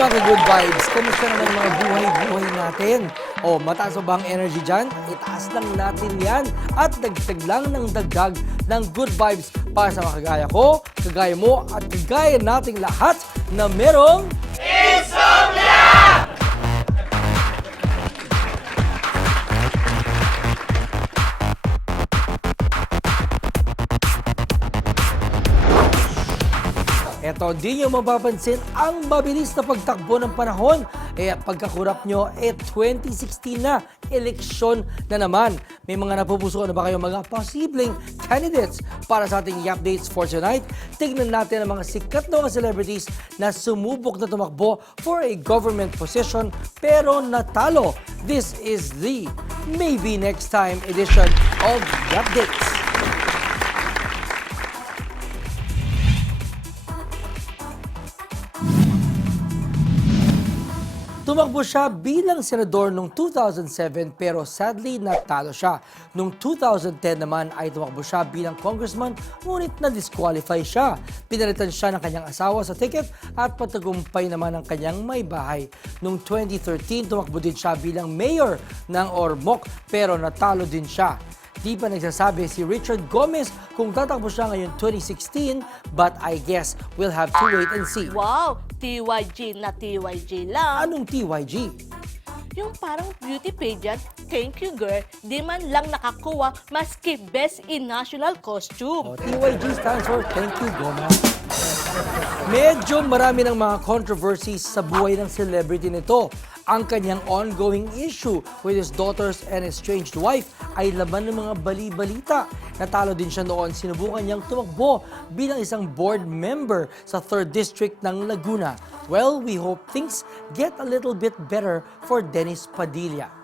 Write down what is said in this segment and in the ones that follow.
mga good vibes, kamusta naman ang mga buhay-buhay natin? O, mataas ba ang energy dyan? Itaas lang natin yan at dagdag lang ng dagdag ng good vibes para sa mga kagaya ko, kagaya mo at kagaya nating lahat na merong Eto, di nyo mapapansin ang mabilis na pagtakbo ng panahon. Pagkakurap nyo, 2016 na, eleksyon na naman. May mga napupuso na ba kayo mga posibleng candidates para sa ating updates for tonight? Tignan natin ang mga sikat na mga celebrities na sumubok na tumakbo for a government position pero natalo. This is the Maybe Next Time edition of the Updates. Tumakbo siya bilang senador noong 2007 pero sadly natalo siya. Noong 2010 naman ay tumakbo siya bilang congressman ngunit na-disqualify siya. Pinalitan siya ng kanyang asawa sa ticket at patagumpay naman ang kanyang may bahay. Noong 2013 tumakbo din siya bilang mayor ng Ormoc pero natalo din siya. Di pa nagsasabi si Richard Gomez kung tatakbo siya ngayon 2016 but I guess we'll have to wait and see. Wow! TYG na TYG lang. Anong TYG? Yung parang beauty pageant, thank you girl, di man lang nakakuha maski best in national costume. TYG stands for Thank You, Goma. Medyo marami ng mga controversies sa buhay ng celebrity nito. Ang kanyang ongoing issue with his daughters and estranged wife ay laman ng mga bali-balita. Natalo din siya noon, sinubukan niyang tumakbo bilang isang board member sa 3rd District ng Laguna. Well, we hope things get a little bit better for Dennis Padilla.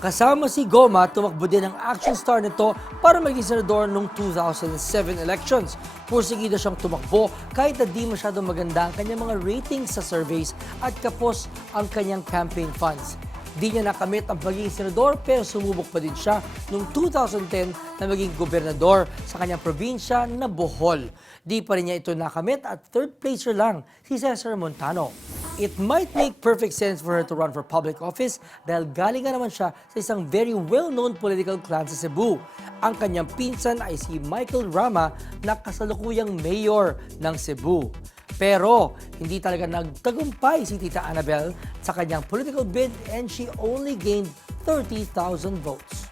Kasama si Goma, tumakbo din ang action star nito para maging senador noong 2007 elections. Pursigido siyang tumakbo kahit na di masyadong maganda ang kanyang mga ratings sa surveys at kapos ang kanyang campaign funds. Di niya nakamit ang pagiging senador pero sumubok pa din siya noong 2010 na maging gobernador sa kanyang probinsya na Bohol. Di pa rin niya ito nakamit at 3rd placer lang si Cesar Montano. It might make perfect sense for her to run for public office dahil galing nga naman siya sa isang very well-known political clan sa Cebu. Ang kanyang pinsan ay si Michael Rama na kasalukuyang mayor ng Cebu. Pero hindi talaga nagtagumpay si Tita Annabel sa kanyang political bid and she only gained 30,000 votes.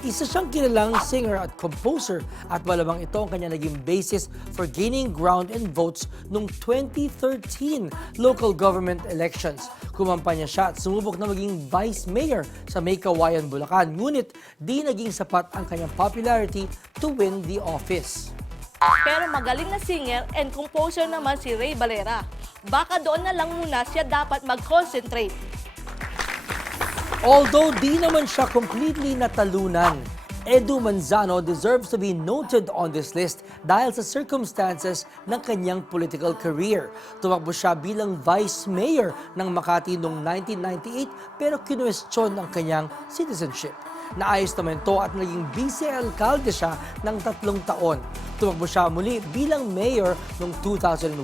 Isa siyang kilalang singer at composer at malamang ito ang kanya naging basis for gaining ground and votes noong 2013 local government elections. Kumampanya siya at sumubok na maging vice mayor sa May Kawayan, Bulacan. Ngunit di naging sapat ang kanyang popularity to win the office. Pero magaling na singer and composer naman si Ray Valera. Baka doon na lang muna siya dapat mag-concentrate. Although di naman siya completely natalunan, Edu Manzano deserves to be noted on this list dahil sa circumstances ng kanyang political career. Tumakbo siya bilang vice mayor ng Makati noong 1998 pero kinuwestiyon ang kanyang citizenship. Naayos naman ito at naging vice-alcalde siya ng 3 taon. Tumakbo siya muli bilang mayor noong 2001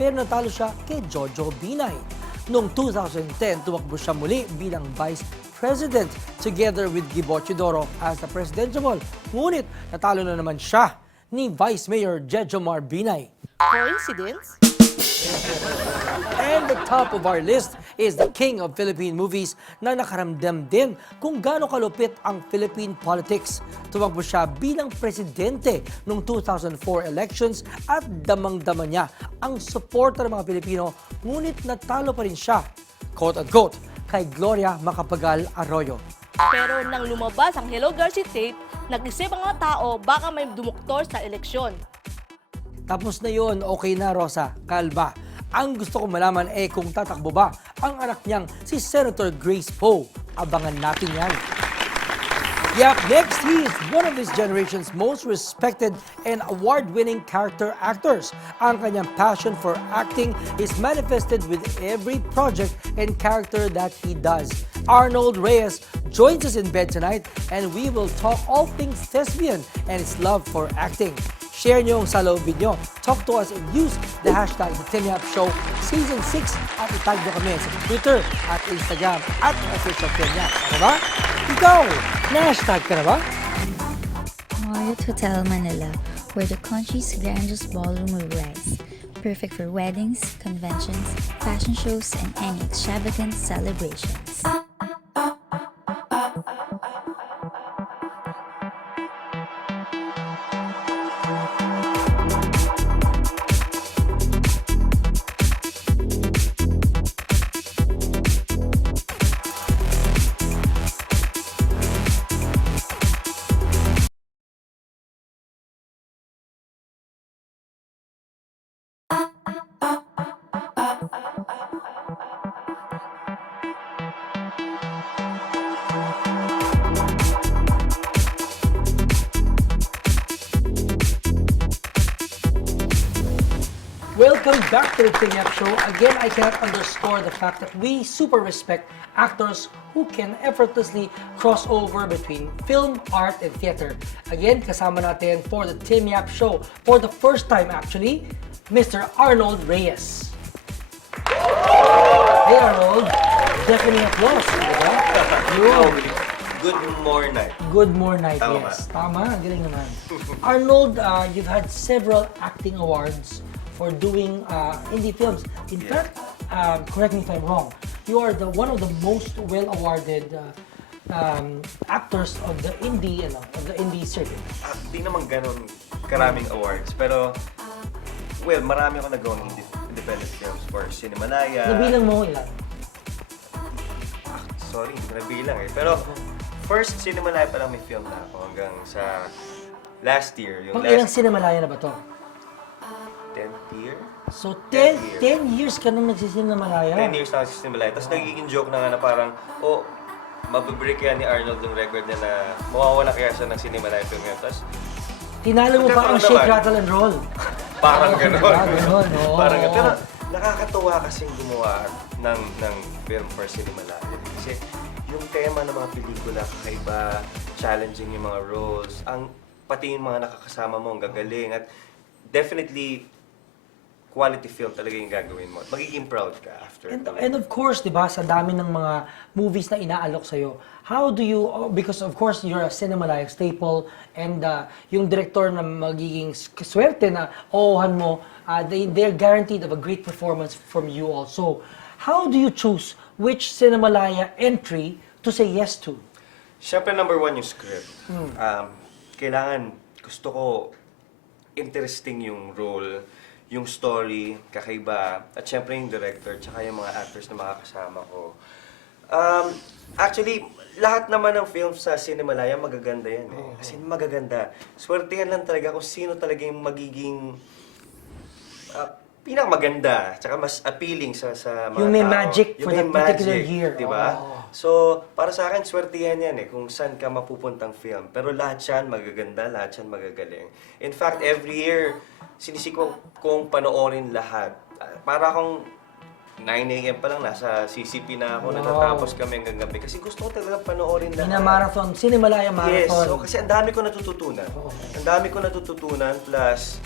pero natalo siya kay Jojo Binay. Noong 2010, tumakbo siya muli bilang Vice President together with Gibo Chidoro as the presidential. Ngunit natalo na naman siya ni Vice Mayor Jejomar Binay. Coincidence? And the top of our list is the king of Philippine movies na nakaramdam din kung gaano kalupit ang Philippine politics. Tumakbo siya bilang presidente noong 2004 elections at damang-dama niya ang suporta ng mga Pilipino ngunit natalo pa rin siya, quote-unquote, kay Gloria Macapagal Arroyo. Pero nang lumabas ang Hello Girl si Tate, nag-isip ang mga tao baka may dumuktor sa eleksyon. Tapos na yon, okay na Rosa, kalma. Ang gusto kong malaman kung tatakbo ba ang anak niyang si Senator Grace Poe. Abangan natin yan. Yep, next he is one of his generation's most respected and award-winning character actors. Ang kanyang passion for acting is manifested with every project and character that he does. Arnold Reyes joins us in bed tonight and we will talk all things thespian and his love for acting. share nyo ang saloobin nyo. Talk to us and use the hashtag The Tim Yap Show Season 6 at itag nyo kami sa Twitter at Instagram at official Tim Yap. Ano ba? Ikaw, na-hashtag ka na ba? Marriott Hotel Manila, where the country's grandest ballroom will rise. Perfect for weddings, conventions, fashion shows, and any extravagant celebrations. Welcome back to the Tim Yap Show. Again, I cannot underscore the fact that we super respect actors who can effortlessly cross over between film, art, and theater. Again, kasama natin for the Tim Yap Show, for the first time actually, Mr. Arnold Reyes. Hey Arnold, definitely applause, di ba? Yun. Good more night. Good more night, Tama. yes. Tama, galing naman. Arnold, you've had several acting awards for doing indie films. In fact, correct me if I'm wrong, you are one of the most well-awarded actors of the indie circuit. Di naman ganun karaming awards. Pero, well, marami ako nagawang independent films for Cinemalaya. Nabilang mo ilan? Sorry, hindi ko nabilang eh. Pero, first Cinemalaya pa lang may film na ako hanggang sa last year. Yung Pang ilang last Cinemalaya na ba to? 10th year? So, 10 10 years ka nang nagsisinamalaya. 10 years na ako sa Cinemalaya. Tapos nagiging joke na nga na parang, mabibreak kaya ni Arnold yung record niya na mawawala kaya siya ng Cinemalaya film yun. Tapos, Tinalo mo pa ang Pagkataon Shake, naman. Rattle, and Roll. parang Oo, gano'n. diba? Ganon, oo. Parang gano'n. Pero nakakatuwa kasing gumawa ng film for Cinemalaya. Kasi yung tema ng mga pelikula, kakaiba, challenging yung mga roles, pati yung mga nakakasama mo, ang gagaling. At definitely, quality film talaga yung gagawin mo. At magiging proud ka after. And of course, di ba, sa dami ng mga movies na inaalok sa'yo, how do you, because of course, you're a Cinemalaya staple, and yung director na magiging swerte na oohan mo, they're guaranteed of a great performance from you also. How do you choose which Cinemalaya entry to say yes to? Siyempre, number one yung script. Kailangan, gusto ko, interesting yung role, yung story, kakaiba, at syempre yung director, tsaka yung mga actors na makakasama ko. Actually, lahat naman ng film sa Cinemalaya, magaganda yan eh. Kasi magaganda. Swertehan lang talaga kung sino talaga yung magiging pinakamaganda, tsaka mas appealing sa mga Yung may tao. magic Yung for may that particular magic, year. di ba? Oo. So, para sa akin, swertihan yan eh, kung saan ka mapupuntang film. Pero lahat yan magaganda, lahat yan magagaling. In fact, every year, sinisikong kong panoorin lahat. Para akong 9 a.m. pa lang, nasa CCP na ako, Wow. natatapos kami hanggang gabi. Kasi gusto ko talaga panoorin lahat. Marathon, Cinemalaya Yes, Marathon. so kasi ang dami ko natututunan. Ang dami ko natututunan, plus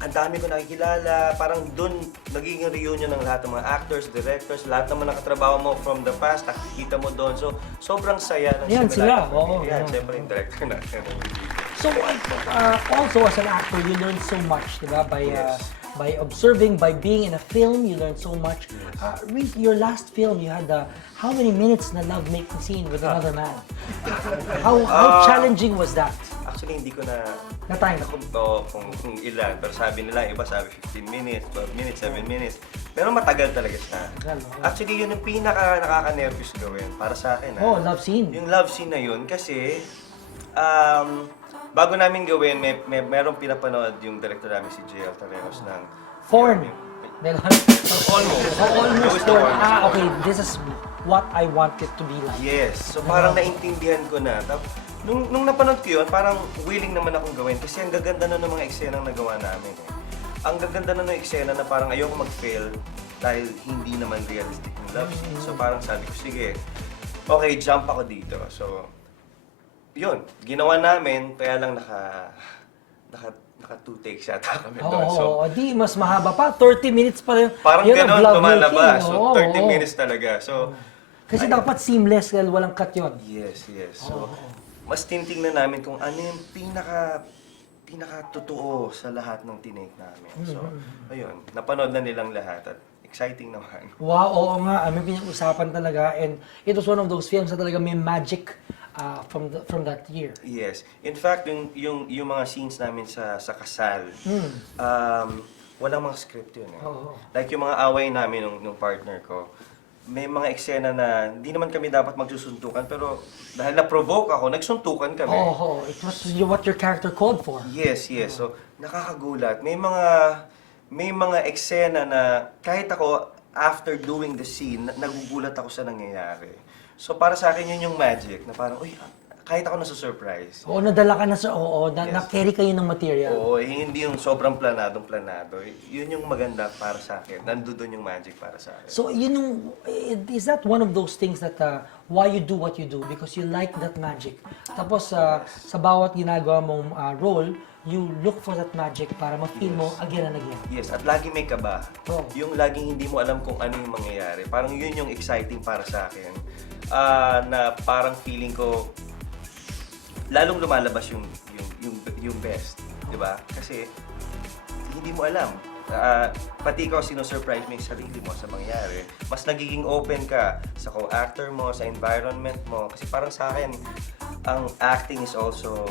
ang dami ko nakikilala. Parang doon nagiging reunion ng lahat ng mga actors, directors, lahat naman nakatrabaho mo from the past, nakikita mo doon. So, sobrang saya ng Yan Cinemalaya. sila, oo. Yan, syempre yung director na. So, also as an actor, you learn so much, di ba? Yes. By observing, by being in a film, you learn so much. Your last film, you had how many minutes na love-making scene with another man? How challenging was that? Actually, hindi ko na Na-time? kung ilan. Pero sabi nila, iba sabi 15 minutes, 12 minutes, 7 minutes. Pero matagal talaga siya. Tagal, oo. Actually, yun yung nakaka-nervous gawin para sa akin. Oh, love scene. Yung love scene na yun kasi bago namin gawin, merong pinapanood yung director namin si J.L. Tarenos ng Porn. Almost. Almost Almost porn. Okay, this is what I want it to be like. Yes. So parang naintindihan ko na. Nung napanood ko yun, parang willing naman akong gawin kasi ang gaganda na ng mga eksenang nagawa namin. Eh. Ang gaganda na ng eksena na parang ayoko mag-fail dahil hindi naman realistic yung love scene. So parang sabi ko, sige, okay, jump ako dito. So, yun, ginawa namin, kaya lang naka 2 takes yata kami Oo, doon. So, di mas mahaba pa. 30 minutes pa rin. parang yun ang ganon love lumalabas. making. So, Oo, 30 oo. minutes talaga. So, Kasi dapat seamless dahil walang cut yun. yes. So, mas tintingnan namin kung ano yung pinaka totoo sa lahat ng tinake namin. So, ayun, napanood na nilang lahat at exciting naman. Wow, oo nga. May pinag-usapan talaga. And it was one of those films na talaga may magic from that year. Yes. In fact, yung mga scenes namin sa kasal, walang mga script yun. Eh. Oo. Like yung mga away namin nung partner ko, may mga eksena na hindi naman kami dapat magsusuntukan, pero dahil na-provoke ako, nagsuntukan kami. Oh, it was what your character called for. Yes. So, nakakagulat. May mga eksena na kahit ako, after doing the scene, nagugulat ako sa nangyayari. So, para sa akin yun yung magic, na parang, uy, kahit ako nasa-surprise. Oo, nadala ka na sa, Yes. na-carry kayo ng material. Oo, hindi yung sobrang planado. Yun yung maganda para sa akin. Nandun yung magic para sa akin. So, is that one of those things that why you do what you do? Because you like that magic. Tapos, sa bawat ginagawa mong role, you look for that magic para ma-feel mo again and again. Yes, at lagi may kaba. Oo. Yung laging hindi mo alam kung ano yung mangyayari. Parang yun yung exciting para sa akin. Na parang feeling ko, lalong lumalabas yung best, di ba? Kasi hindi mo alam. Pati ikaw sino-surprise mo yung sarili mo sa mangyari. Mas nagiging open ka sa co-actor mo, sa environment mo. Kasi parang sa akin, ang acting is also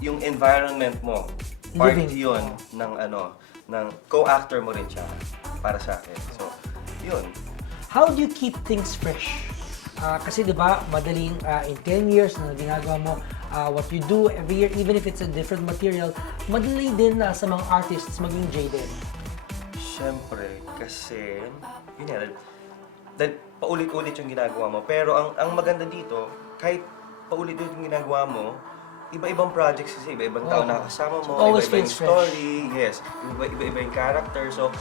yung environment mo. Part Living. yun ng co-actor mo rin siya para sa akin. So, yun. How do you keep things fresh? Kasi 'di ba, madaling in 10 years na ginagawa mo what you do every year, even if it's a different material, madali din sa mga artists maging jaded. Siyempre, kasi yun yan, dahil paulit-ulit yung ginagawa mo. Pero ang maganda dito, kahit paulit-ulit yung ginagawa mo, iba-ibang projects kasi, iba-ibang tao na kasama mo, Always iba-iba yung feels fresh. story, yes, iba-iba yung character. So,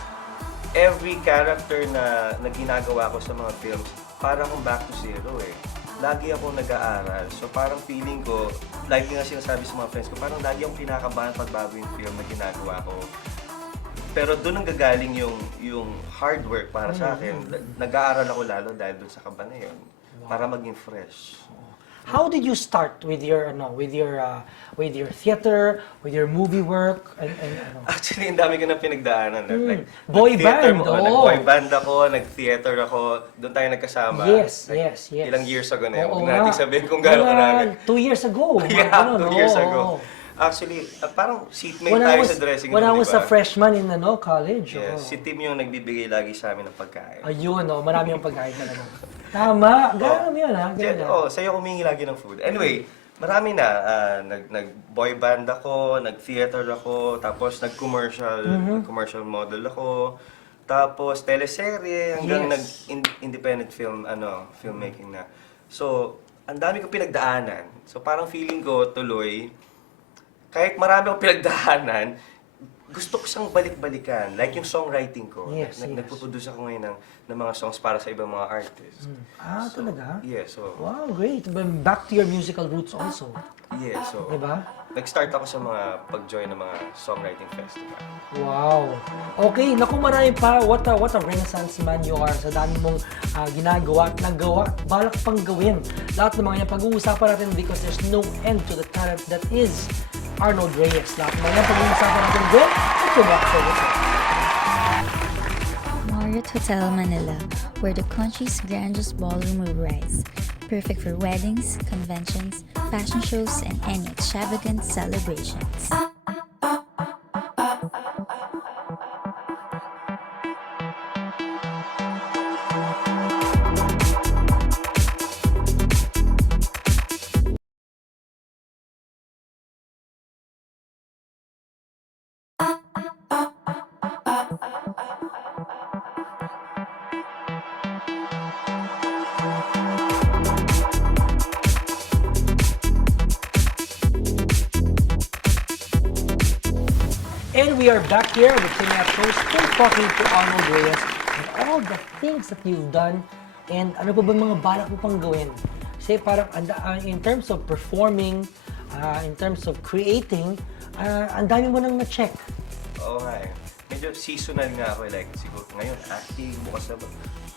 every character na ginagawa ko sa mga films, para akong back to zero eh. Lagi ako nag-aaral. So parang feeling ko, like yung sinasabi sa mga friends ko, parang lagi akong kinakabahan pag bago yung film na ginagawa ko. Pero doon ang gagaling yung hard work para sa akin. Nag-aaral ako lalo dahil doon sa kaba na yun. Para maging fresh. How did you start with your theater, with your movie work and Actually, ang dami ko na pinagdaanan. Like, Boy nag-theater band, mo, oo. Nag-boy band ako, nag-theater ako. Doon tayo nagkasama. Yes. Ilang years ago na yun. Oo Huwag nga. natin sabihin kung gano'n Mga karami. 2 years ago. mga Yeah, ganun, 2 years oo, ago. oo. Actually, parang seatmate tayo sa dressing room, When I di was ba? a freshman in college. Yes, oo. si Tim yung nagbibigay lagi sa amin ng pagkain. Ayun, marami yung pagkain talaga. Tama, ganun yun ha. Ganun yan. Sa'yo humingi lagi ng food. Anyway, marami na. Nag-boy band ako, nag-theater ako, tapos nag-commercial model ako. Tapos teleserye hanggang Yes. nag-independent filmmaking na. So, ang dami ko pinagdaanan. So, parang feeling ko tuloy, kahit marami akong pinagdaanan, gusto ko siyang balik-balikan. Like yung songwriting ko. Yes. Nagpo-produce ako ngayon ng mga songs para sa ibang mga artists. Talaga? Yeah, so, Wow, great. But back to your musical roots also. yeah, so, Diba? nag-start ako sa mga pag-join ng mga songwriting festival. Wow. Okay, naku marami pa. What a renaissance man you are sa dami mong ginagawa at nagawa. Balak pang gawin. Lahat ng mga yan pag-uusapan natin because there's no end to the talent that is Arnold Reyes. Lahat ng mga yan pag-uusapan natin with Ito Box Marriott Hotel Manila, where the country's grandest ballroom will rise. Perfect for weddings, conventions, fashion shows, and any extravagant celebrations. And we are back here with Tina Show, still talking to Arnold Reyes and all the things that you've done and ano pa ba mga balak mo pang gawin? Kasi parang in terms of performing, in terms of creating, Ang dami mo nang na-check. Oo nga eh. Medyo seasonal nga ako. Like, siguro ngayon, acting. Bukas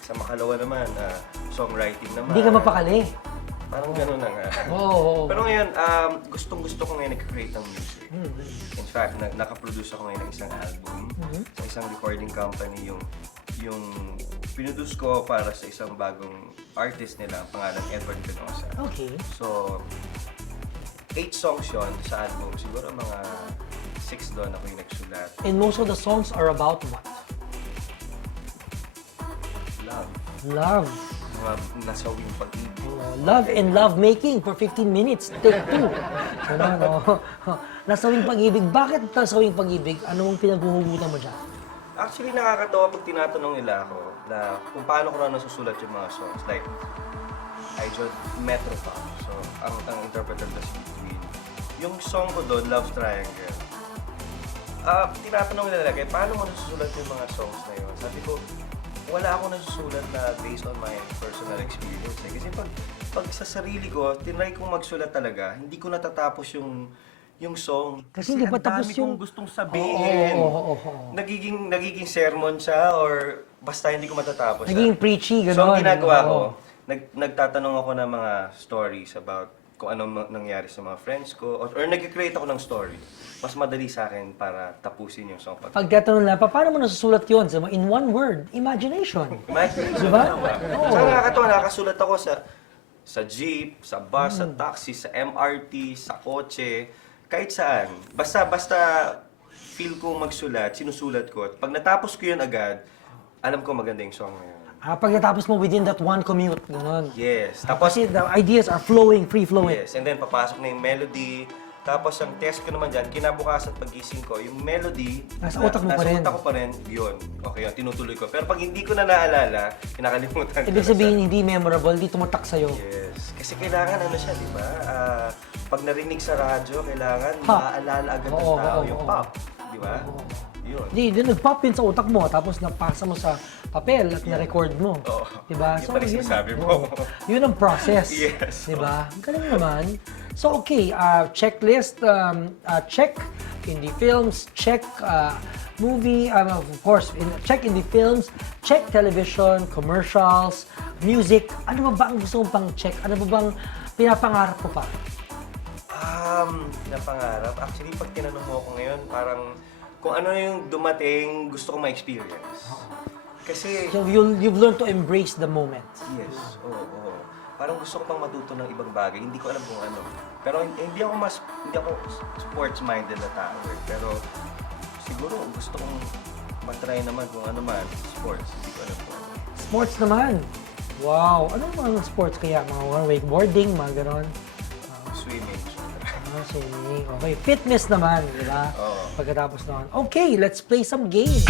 sa makalawa naman, songwriting naman. Hindi ka mapakali. Parang gano'n na nga. Oo. Pero ngayon, gustong-gusto ko ngayon nag-create ng music. In fact, nakaproduce ako ngayon ng isang album sa isang recording company. Yung pinuduce ko para sa isang bagong artist nila, ang pangalan Edward Penosa. Okay. So, 8 songs yon sa album. Siguro mga 6 doon ako yung nagsulat. And most of the songs are about what? Love. Love. Mga nasawing pag-ibig. Love and love making for 15 minutes. Take 2. Ano, no? Nasawing pag-ibig. Bakit nasawing pag-ibig? Anong pinaghuhugutan mo dyan? Actually, nakakatawa pag tinatanong nila ako na kung paano ko na nasusulat yung mga songs. Like, I joined Metropop. So, ang interpreter na si Queen. Yung song ko doon, Love Triangle. Tinatanong nila lagi, paano mo nasusulat yung mga songs na yun? Sabi ko, wala akong nasusulat na based on my personal experience. Eh. Kasi pag sa sarili ko, tinry kong magsulat talaga, hindi ko natatapos yung song. Kasi hindi pa ang tapos dami yung- kong gustong sabihin. Oo. Nagiging sermon siya or basta hindi ko matatapos. Naging preachy, gano'n. So, ang ginagawa ko, Oo. nagtatanong ako ng mga stories about kung anong nangyari sa mga friends ko or nag-create ako ng story. Mas madali sa akin para tapusin yung song. Pag tatanong na, paano mo nasusulat yun? Sabi mo, in one word, imagination. Diba? Oo. Saka nakakatawa, nakasulat ako sa jeep, sa bus, sa taxi, sa MRT, sa kotse, kahit saan. Basta feel ko magsulat, sinusulat ko. At pag natapos ko yun agad, alam ko maganda yung song na yun. Pagkatapos mo within that one commute, gano'n. Yes. Tapos, Kasi the ideas are flowing, free-flowing. yes. And then, papasok na yung melody. Tapos, ang test ko naman dyan, kinabukasan pagising ko, yung melody, Nasa utak mo pa rin. Nasa utak ko pa rin, yun. Okay, yun, tinutuloy ko. Pero pag hindi ko na naalala, kinakalimutan ko Ibig na sabihin, hindi memorable, hindi tumutak sa'yo. Yes. Kasi kailangan ano siya, di ba? Pag narinig sa radyo, kailangan Pop. maaalala agad ng Oo, tao oo, yung oo. pop. Di ba? Yun. Hindi, nag-pop yun sa utak mo, tapos napasa mo sa papel at na-record mo. Oo. Diba? Yun pala yung sinasabi mo. oo. Yun ang process. Yes. Diba? Ang galing naman. So, okay, checklist, check indie films, check movie, of course, check indie films, check television, commercials, music. Ano ba ang gusto mong pang-check? Ano ba bang pinapangarap mo pa? Napangarap. Actually, pag tinanong mo ako ngayon, parang kung ano yung dumating, gusto ko ma-experience. Kasi, So, you've learned to embrace the moment. yes, oo. Parang gusto ko pang matuto ng ibang bagay. Hindi ko alam kung ano. Pero hindi ako sports-minded na tao eh. Pero siguro gusto kong matry naman kung ano man, sports. Hindi ko alam kung ano. Sports naman. Wow. Ano mga sports kaya? Mga wakeboarding, mga ganon. Swimming. Swimming. Okay. Fitness naman, di ba? Oo. Pagkatapos naman. Okay, let's play some games.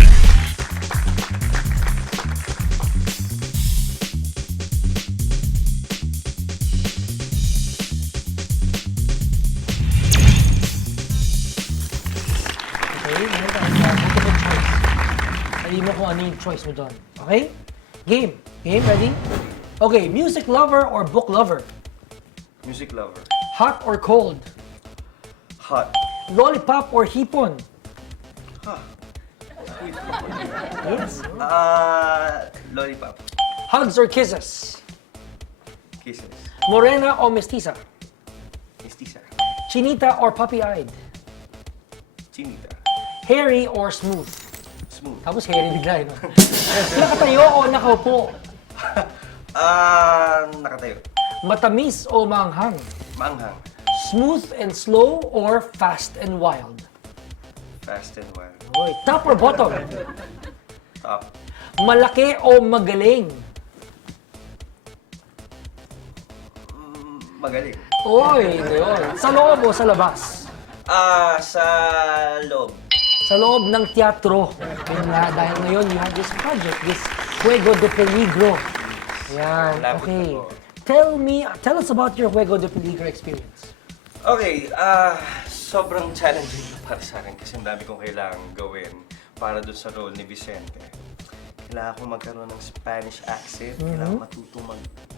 Okay, meron tayong multiple choice. Sabihin mo kung ano yung choice mo doon. Okay? Game. Game, ready? Okay, music lover or book lover? Music lover. Hot or cold? Hot. Lollipop or hipon? Huh. Yes. Lollipop. Hugs or kisses? Kisses. Morena o mestiza? Mestiza. Chinita or puppy-eyed? Chinita. Hairy or smooth? Smooth. Tapos hairy bigla, no? Nakatayo o nakaupo? Nakatayo. Matamis o maanghang? Maanghang. Smooth and slow or fast and wild? Fast and wild. Oy, top or bottom? Top. Malaki o magaling? Magaling. Oy, yun. Sa loob o sa labas? Sa loob. Sa loob ng teatro. Yun nga, dahil ngayon you have this project, this Juego de Peligro. Yan, Malapit okay. na po. Tell us about your Juego de Peligro experience. Okay, sobrang challenging para sa akin kasi ang dami kong kailangang gawin para doon sa role ni Vicente. Kailangan kong magkaroon ng Spanish accent, kailangan matuto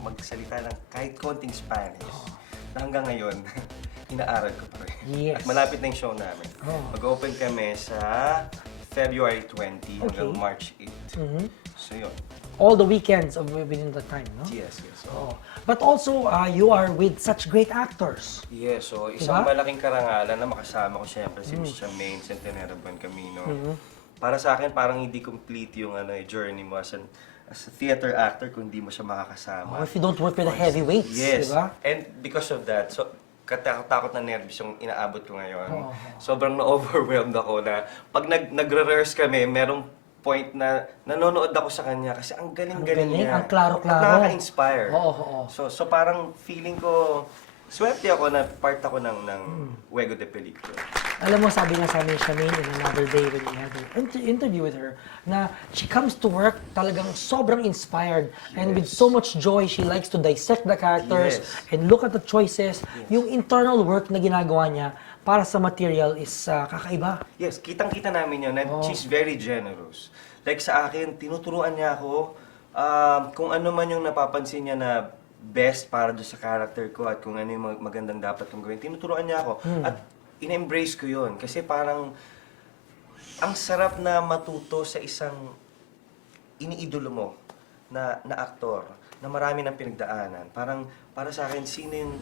magsalita ng kahit konting Spanish. Na hanggang ngayon, inaaral ko pa rin. Yes. At malapit na yung show namin. Oh. Mag-open kami sa February 20 hanggang Okay. March 8. So yun. All the weekends of within the time, no? Yes, yes. So, Oh. But also, you are with such great actors. yes, so isang Diba? malaking karangalan na makasama ko siyempre si Miss Charmaine Centenero Buencamino. Para sa akin, parang hindi complete yung journey mo as a theater actor kung hindi mo siya makakasama. Oh, if you don't work with the heavyweights, Yes. diba? And because of that, so katakot na nervous yung inaabot ko ngayon. Oo. Sobrang na-overwhelmed ako na pag nagre-rehearse kami, merong point na nanonood ako sa kanya kasi ang galing-galing galing, niya. ang klaro-klaro. At nakaka-inspire. Oo, oo. So parang feeling ko, swerte ako na part ako ng Juego de Peligro. Alam mo, sabi nga sa amin, Charmaine, in another day when we had an interview with her, na she comes to work talagang sobrang inspired. And with so much joy, she likes to dissect the characters Yes. and look at the choices. Yung internal work na ginagawa niya para sa material is kakaiba. Yes, kitang-kita namin yun. And she's very generous. Like sa akin, tinuturuan niya ako kung ano man yung napapansin niya na best para doon sa character ko at kung ano yung magandang dapat kong gawin. Tinuturuan niya ako. At in-embrace ko yun. Kasi parang ang sarap na matuto sa isang iniidolo mo na aktor na marami ng pinagdaanan. Parang para sa akin, sino yung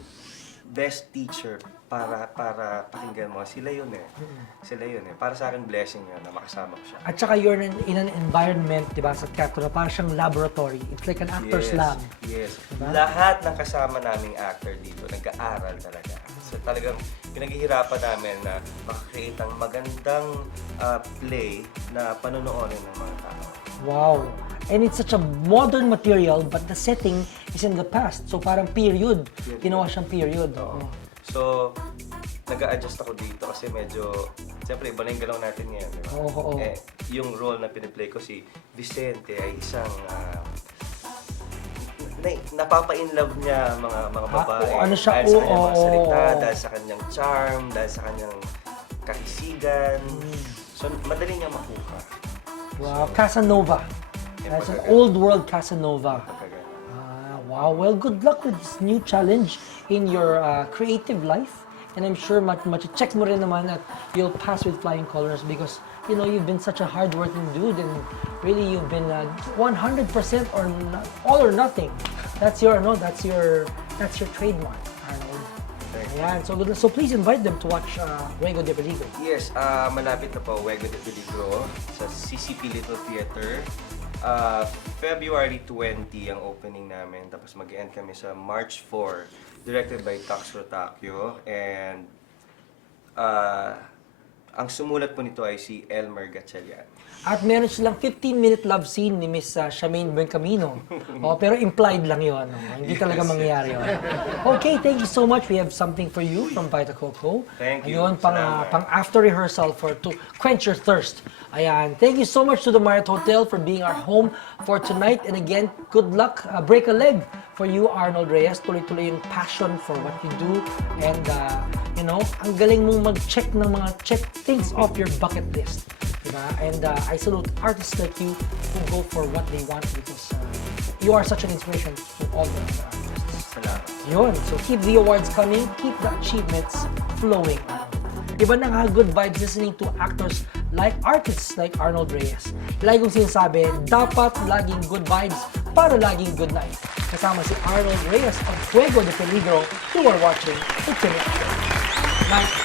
best teacher para pakinggan mo? Sila yun eh. Sila yun eh. Para sa akin, blessing yun na makasama ko siya. At saka you're in an environment, di ba, sa teatro na parang siyang laboratory. It's like an actor's lab. Yes. Diba? Lahat ng kasama naming actor dito, nag-aaral talaga. So talagang pinaghihirapan namin na makakreate ang magandang play na panonoodin ng mga tao. Wow. And it's such a modern material, but the setting is in the past. So parang period. Ginawa siyang period. Oo. Oh. So, nag-a-adjust ako dito kasi medyo, siyempre iba na yung galaw natin ngayon, di ba? Oo. Yung role na piniplay ko si Vicente ay isang napapa-inlove niya mga babae. Ano siya? Dahil sa kanyang mga Oo. salita, dahil sa kanyang charm, dahil sa kanyang kahisigan. So, madali niya makuha. Wow. Casanova. That's an old world Casanova. Pagkagano. Wow. Well, good luck with this new challenge in your creative life. And I'm sure check mo rin naman at you'll pass with flying colors because, you know, you've been such a hardworking dude and really you've been 100% or all or nothing. That's your trademark, Arnold. Ayan. So please invite them to watch Juego de Peligro. Yes, malapit na po, Juego de Peligro sa CCP Little Theater. February 20 ang opening namin, tapos mag-end kami sa March 4, directed by Tax Rotakio. And ang sumulat po nito ay si Elmer Gatchalian. At meron silang 15-minute love scene ni Miss Charmaine Buencamino. Pero implied lang yun. Hindi talaga mangyayari yun. Okay, thank you so much. We have something for you from Vita Coco. Thank you. Ayun, Salamat. pang after rehearsal to quench your thirst. Ayan. Thank you so much to the Marriott Hotel for being our home for tonight. And again, good luck. Break a leg for you, Arnold Reyes. Tuloy-tuloy yung passion for what you do. And, you know, ang galing mong mag-check ng mga check things off your bucket list. Diba? And I salute artists like you who go for what they want because you are such an inspiration to all the other artists. Salamat. Yun. So keep the awards coming, keep the achievements flowing. Iba na nga good vibes listening to actors like artists like Arnold Reyes. Lagi kong sinasabi, dapat laging good vibes para laging good night. Kasama si Arnold Reyes of Juego de Peligro. You are watching the Tonight Show. Night.